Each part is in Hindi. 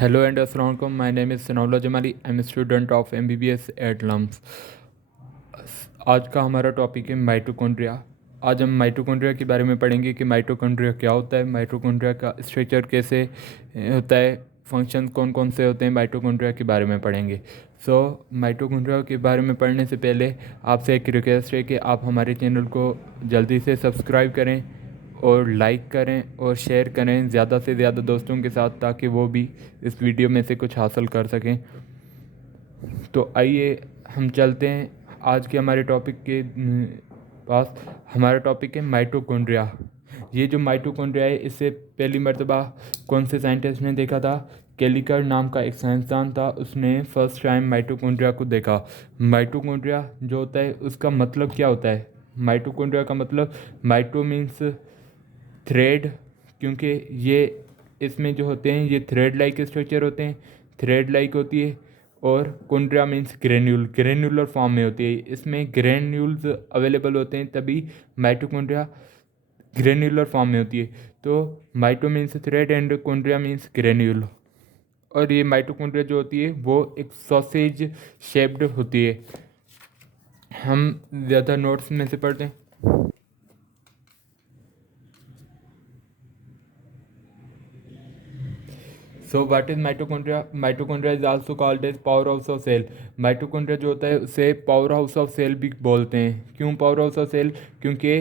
Hello and Assalamu alaikum. My name is Sanaullah Jamali. I'm a student of MBBS at LUMS. आज का हमारा टॉपिक है माइटोकॉन्ड्रिया। आज हम माइटोकॉन्ड्रिया के बारे में पढ़ेंगे कि माइटोकॉन्ड्रिया क्या होता है, माइटोकॉन्ड्रिया का स्ट्रक्चर कैसे होता है, फंक्शन कौन कौन से होते हैं, माइटोकॉन्ड्रिया के बारे में पढ़ेंगे। माइटोकॉन्ड्रिया के बारे में पढ़ने से पहले आपसे एक रिक्वेस्ट है कि आप हमारे चैनल को जल्दी से सब्सक्राइब करें और लाइक करें और शेयर करें ज़्यादा से ज़्यादा दोस्तों के साथ, ताकि वो भी इस वीडियो में से कुछ हासिल कर सकें। तो आइए हम चलते हैं आज के हमारे टॉपिक के पास। हमारा टॉपिक है माइटोकॉन्ड्रिया। ये जो माइटोकॉन्ड्रिया है, इससे पहली मर्तबा कौन से साइंटिस्ट ने देखा था? केलिकर नाम का एक साइंसदान था, उसने फर्स्ट टाइम माइटोकॉन्ड्रिया को देखा। माइटोकॉन्ड्रिया जो होता है उसका मतलब क्या होता है? माइटोकॉन्ड्रिया का मतलब, माइटो मीन्स थ्रेड, क्योंकि ये इसमें जो होते हैं ये थ्रेड लाइक स्ट्रक्चर होते हैं, थ्रेड लाइक होती है। और कॉन्ड्रिया मीन्स ग्रेन्यूल, ग्रेन्यूलर फॉर्म में होती है, इसमें ग्रेन्यूल्स अवेलेबल होते हैं, तभी माइटोकॉन्ड्रिया ग्रेन्यूलर फॉर्म में होती है। तो mito means thread and chondria means granule. और ये माइटोकॉन्ड्रिया जो होती है वो एक सॉसेज शेप्ड होती है। हम ज़्यादा नोट्स में से पढ़ते हैं। So what is mitochondria? Mitochondria is also called as power house of cell. Mitochondria जो होता है उसे पावर हाउस ऑफ सेल भी बोलते हैं। क्यों पावर हाउस ऑफ सेल? क्योंकि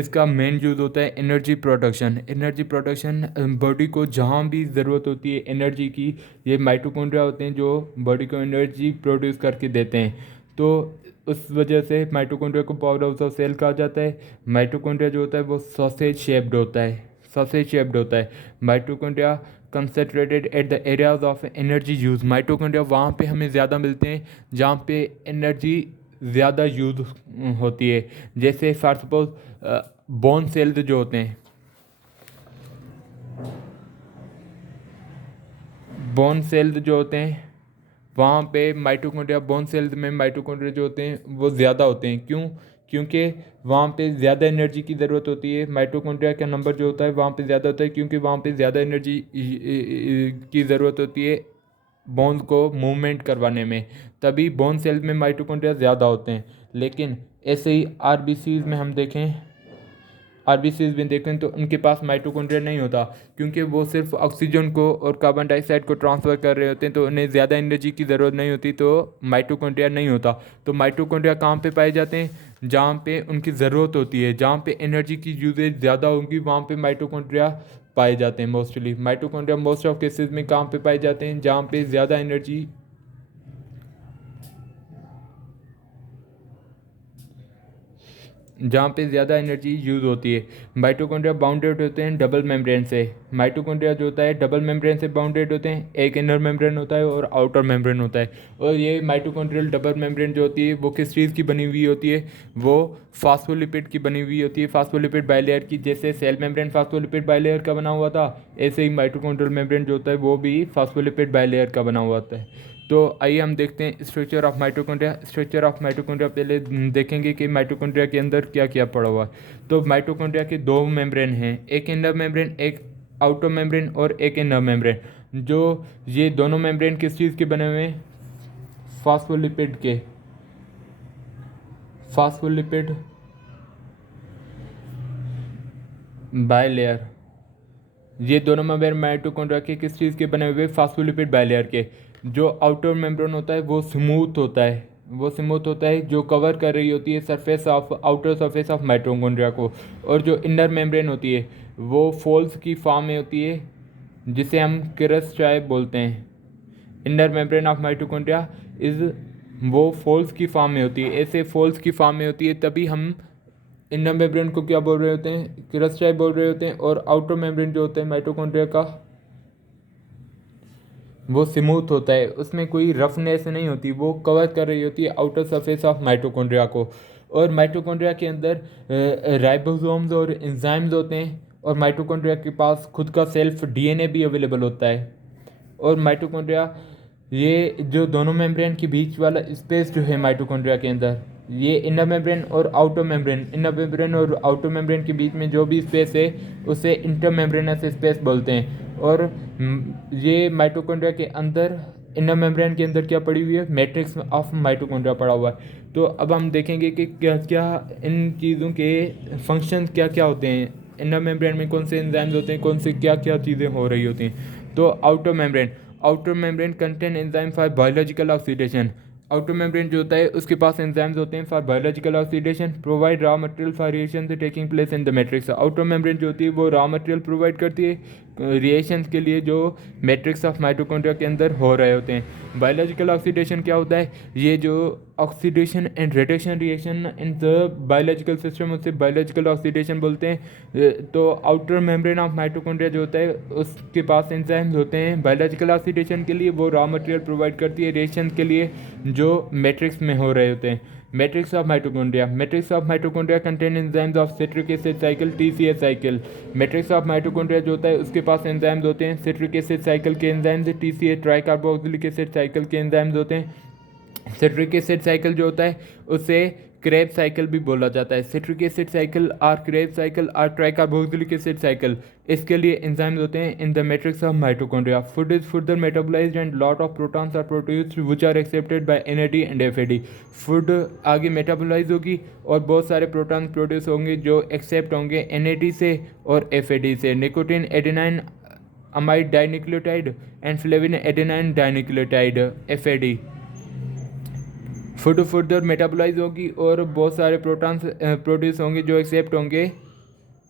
इसका मेन यूज़ होता है energy production. Energy production, body को जहाँ भी ज़रूरत होती है एनर्जी की, ये माइटोकॉन्ड्रिया होते हैं जो बॉडी को एनर्जी प्रोड्यूस करके देते हैं। तो उस वजह से माइटोकॉन्ड्रिया को पावर हाउस ऑफ सेल कहा जाता है। माइटोकॉन्ड्रिया जो होता है वो सॉसेज शेप्ड होता है, सॉसेज शेप्ड होता है। Mitochondria concentrated at the areas of energy use. Mitochondria वहाँ पे हमें ज़्यादा मिलते हैं जहाँ पे एनर्जी ज़्यादा यूज़ होती है। जैसे फॉर सपोज बोन सेल्स जो होते हैं, बोन सेल्स जो होते हैं वहाँ पे माइटोकॉन्ड्रिया, बोन सेल्स में माइटोकॉन्ड्रिया जो होते हैं वो ज़्यादा होते हैं। क्यों? क्योंकि वहाँ पे ज़्यादा एनर्जी की ज़रूरत होती है। माइटोकॉन्ड्रिया का नंबर जो होता है वहाँ पे ज़्यादा होता है, क्योंकि वहाँ पे ज़्यादा एनर्जी की ज़रूरत होती है बोन्स को मूवमेंट करवाने में, तभी बोन सेल्स में माइटोकॉन्ड्रिया ज़्यादा होते हैं। लेकिन ऐसे ही आरबीसीज में हम देखें, आरबीसीज में देखें तो उनके पास माइटोकॉन्ड्रिया नहीं होता, क्योंकि वो सिर्फ ऑक्सीजन को और कार्बन डाइऑक्साइड को ट्रांसफ़र कर रहे होते हैं, तो उन्हें ज़्यादा एनर्जी की ज़रूरत नहीं होती, तो माइटोकॉन्ड्रिया नहीं होता। तो माइटोकॉन्ड्रिया कहाँ पे पाए जाते हैं? जहाँ पे उनकी ज़रूरत होती है, जहाँ पे एनर्जी की यूजेज ज़्यादा होगी वहाँ पे माइटोकॉन्ड्रिया पाए जाते हैं। Mostly mitochondria most of cases में कहाँ पे पाए जाते हैं? जहाँ पे ज़्यादा एनर्जी, जहाँ पे ज़्यादा एनर्जी यूज़ होती है। माइटोकॉन्ड्रिया बाउंडेड होते हैं डबल मेम्ब्रेन से। माइटोकॉन्ड्रिया जो होता है डबल मेम्ब्रेन से बाउंडेड होते हैं, एक इनर मेम्ब्रेन होता है और आउटर मेम्ब्रेन होता है। और ये माइटोकॉन्ड्रियल डबल मेम्ब्रेन जो होती है वो किस चीज़ की बनी हुई होती है? वो फास्फोलिपिड की बनी हुई होती है, फास्फोलिपिड बाइलेयर की। जैसे सेल मेम्ब्रेन फास्फोलिपिड बाइलेयर का बना हुआ था, ऐसे ही माइटोकॉन्ड्रियल मेम्ब्रेन जो होता है वो भी फास्फोलिपिड बाइलेयर का बना हुआ होता है। तो आइए हम देखते हैं structure of mitochondria. Structure of mitochondria पहले देखेंगे कि माइटोकॉन्ड्रिया के अंदर क्या क्या पड़ा हुआ है। तो माइटोकॉन्ड्रिया के दो मेम्ब्रेन हैं, एक इनर मेम्ब्रेन, एक आउटर मेम्ब्रेन और एक इनर मेम्ब्रेन। जो ये दोनों मेम्ब्रेन किस चीज़ के बने हुए हैं? फास्फोलिपिड के, फास्फोलिपिड बाइलेयर। ये दोनों मेम्ब्रेन माइटोकॉन्ड्रिया के किस चीज़ के बने हुए? फास्फोलिपिड बाइलेयर के। जो आउटर मेम्ब्रेन होता है वो स्मूथ होता है, वो स्मूथ होता है, जो कवर कर रही होती है surface of, outer surface of mitochondria को। और जो इनर मेम्ब्रेन होती है वो फोल्स की फॉर्म में होती है, जिसे हम क्रिस्टल बोलते हैं। Inner membrane of mitochondria is, वो फोल्स की फॉर्म में होती है। ऐसे फोल्स की फॉर्म में होती है तभी हम इनर मेम्ब्रेन को क्या बोल रहे होते हैं? क्रिस्टल बोल रहे होते हैं। और आउटर मेम्ब्रेन जो होता है माइटोकॉन्ड्रिया का वो स्मूथ होता है, उसमें कोई रफनेस नहीं होती, वो कवर कर रही होती है आउटर सरफेस ऑफ माइटोकॉन्ड्रिया को। और माइटोकॉन्ड्रिया के अंदर राइबोसोम्स और एंजाइम्स होते हैं, और माइटोकॉन्ड्रिया के पास खुद का सेल्फ डीएनए भी अवेलेबल होता है। और माइटोकॉन्ड्रिया, ये जो दोनों मेम्ब्रेन के बीच वाला स्पेस जो है माइटोकॉन्ड्रिया के अंदर, ये इनर मेम्ब्रेन और आउटर मेम्ब्रेन, इनर मेम्ब्रेन और आउटर मेम्ब्रेन के बीच में जो भी स्पेस है उसे इंटर मेम्ब्रेनस स्पेस बोलते हैं। और ये माइटोकॉन्ड्रिया के अंदर, इनर मेम्ब्रेन के अंदर क्या पड़ी हुई है, मैट्रिक्स ऑफ माइटोकॉन्ड्रिया पड़ा हुआ है। तो अब हम देखेंगे कि क्या क्या इन चीज़ों के फंक्शन क्या क्या होते हैं, इनर मेम्ब्रेन में कौन से एंजाइम्स होते हैं, कौन से क्या क्या चीज़ें हो रही होती हैं। तो outer membrane contain enzyme for biological oxidation. Outer membrane जो होता है उसके पास एंजाइम्स होते हैं for biological oxidation, provide raw material for reaction taking place in the matrix. Outer membrane जो होती है वो रॉ मटेरियल प्रोवाइड करती है रिएक्शंस के लिए जो मैट्रिक्स ऑफ माइटोकॉन्ड्रिया के अंदर हो रहे होते हैं। बायोलॉजिकल ऑक्सीडेशन क्या होता है, ये जो oxidation and reduction reaction in the biological system उसे बायोलॉजिकल ऑक्सीडेशन बोलते हैं। तो आउटर मेम्ब्रेन ऑफ माइटोकॉन्ड्रिया जो होता है उसके पास एंजाइम्स होते हैं बायोलॉजिकल ऑक्सीडेशन के लिए, वो रॉ मटेरियल प्रोवाइड करती है रिएक्शन के लिए जो मैट्रिक्स में हो रहे होते हैं। Matrix of mitochondria contain enzymes of citric acid cycle, TCA cycle. Matrix of mitochondria जो होता है उसके पास एंजाइम्स होते हैं सिट्रिक एसिड साइकिल के enzymes, TCA try carboxylic acid cycle के एंजाइम्स होते हैं। सिट्रिक एसिड साइकिल जो होता है उसे क्रेब साइकिल भी बोला जाता है। सिट्रिक एसिड साइकिल और क्रेब साइकिल और ट्राइकार्बोक्सिलिक एसिड साइकिल, इसके लिए एंजाइम्स होते हैं in the matrix of mitochondria. Food is further metabolised and lot of protons are produced which are accepted by NAD and FAD। Food आगे मेटाबोलाइज होगी और बहुत सारे प्रोटॉन प्रोड्यूस होंगे जो एक्सेप्ट होंगे NAD से और FAD से। Nicotine adenine amide dinucleotide and flavin adenine dinucleotide, FAD। Food further metabolise होगी और बहुत सारे प्रोटॉन्स प्रोड्यूस होंगे जो एक्सेप्ट होंगे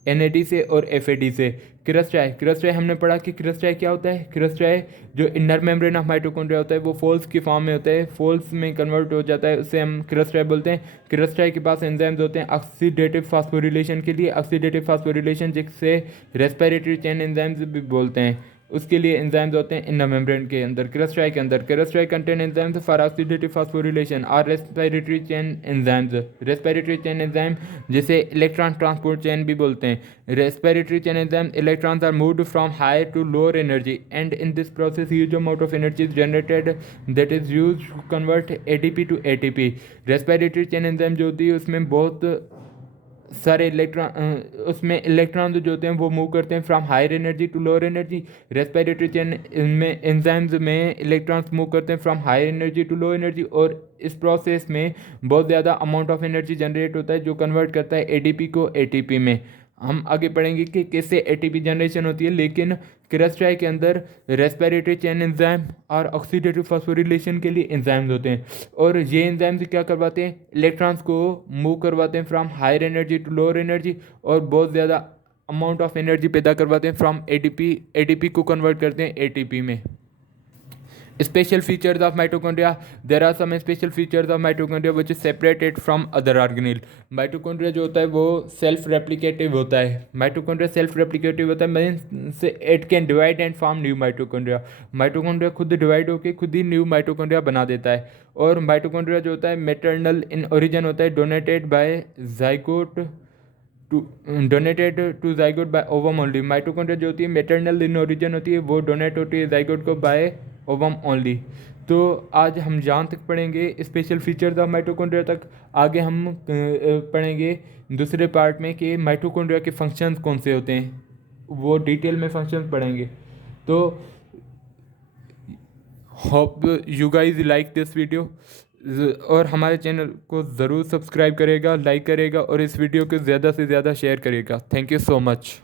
NAD से और FAD से। क्रिस्टल हमने पढ़ा कि क्रिस्टल क्या होता है। क्रिस्टल जो इनर मेम्ब्रेन ऑफ माइटोकॉन्ड्रिया होता है वो फोल्स की फॉर्म में होता है, फोल्स में कन्वर्ट हो जाता है, उससे हम क्रिस्टल बोलते हैं। क्रिस्टल के पास एंजाइम्स होते हैं ऑक्सीडेटिव फास्फोरिलेशन के लिए, ऑक्सीडेटिव फास्फोरिलेशन जिसे रेस्पिरेटरी चेन एंजाइम्स भी बोलते हैं, उसके लिए एंजाइम्स होते हैं इनर मेम्ब्रेन के अंदर। क्रिस्टल के अंदर crystal contain enzymes for oxidative phosphorylation और respiratory chain enzymes. Respiratory chain enzyme जिसे इलेक्ट्रॉन ट्रांसपोर्ट चेन भी बोलते हैं। Respiratory chain enzyme electrons are moved from high to lower energy and in this process huge amount of energy is generated that is used to convert ADP to ATP। Respiratory chain enzyme जो होती है उसमें बहुत सारे उसमें इलेक्ट्रॉन जो होते हैं वो मूव करते हैं from higher energy to lower energy. Respiratory chain में एंजाइम्स में इलेक्ट्रॉन्स मूव करते हैं from higher energy to low energy और इस प्रोसेस में बहुत ज़्यादा अमाउंट ऑफ एनर्जी जनरेट होता है जो कन्वर्ट करता है ADP को ATP में। हम आगे पढ़ेंगे कि कैसे ATP जनरेशन होती है, लेकिन क्रिस्टल के अंदर रेस्पिरेटरी चेन एंजाइम और ऑक्सीडेटिव फास्फोरिलेशन के लिए एंजाइम्स होते हैं और ये एंजाइम्स क्या करवाते हैं, इलेक्ट्रॉन्स को मूव करवाते हैं from higher energy to lower energy और बहुत ज़्यादा अमाउंट ऑफ एनर्जी पैदा करवाते हैं फ्रॉम ADP को कन्वर्ट करते हैं ATP में। Special features of mitochondria. There are some special features of mitochondria which is separated from other organelle. Mitochondria जो होता है वो सेल्फ रेप्लिकेटिव होता है। माइटोकॉन्ड्रिया सेल्फ रेप्लिकेटिव होता है, means it can divide and form new mitochondria. Mitochondria खुद डिवाइड होकर खुद ही न्यू माइटोकॉन्ड्रिया बना देता है। और माइटोकॉन्ड्रिया जो होता है मेटर्नल इन ओरिजिन होता है, donated to zygote by ovum only. Mitochondria जो होती है मेटर्नल इन ओरिजिन होती है, वो डोनेट होती है जाइगोट को बाय ओवम ओनली। तो आज हम जान तक पढ़ेंगे स्पेशल फीचर्स ऑफ माइटोकॉन्ड्रिया तक। आगे हम पढ़ेंगे दूसरे पार्ट में कि माइटोकॉन्ड्रिया के फंक्शंस कौन से होते हैं, वो डिटेल में फंक्शंस पढ़ेंगे। तो hope you guys like this video और हमारे चैनल को ज़रूर सब्सक्राइब करेगा, लाइक करेगा और इस वीडियो को ज़्यादा से ज़्यादा शेयर करेगा। Thank you so much.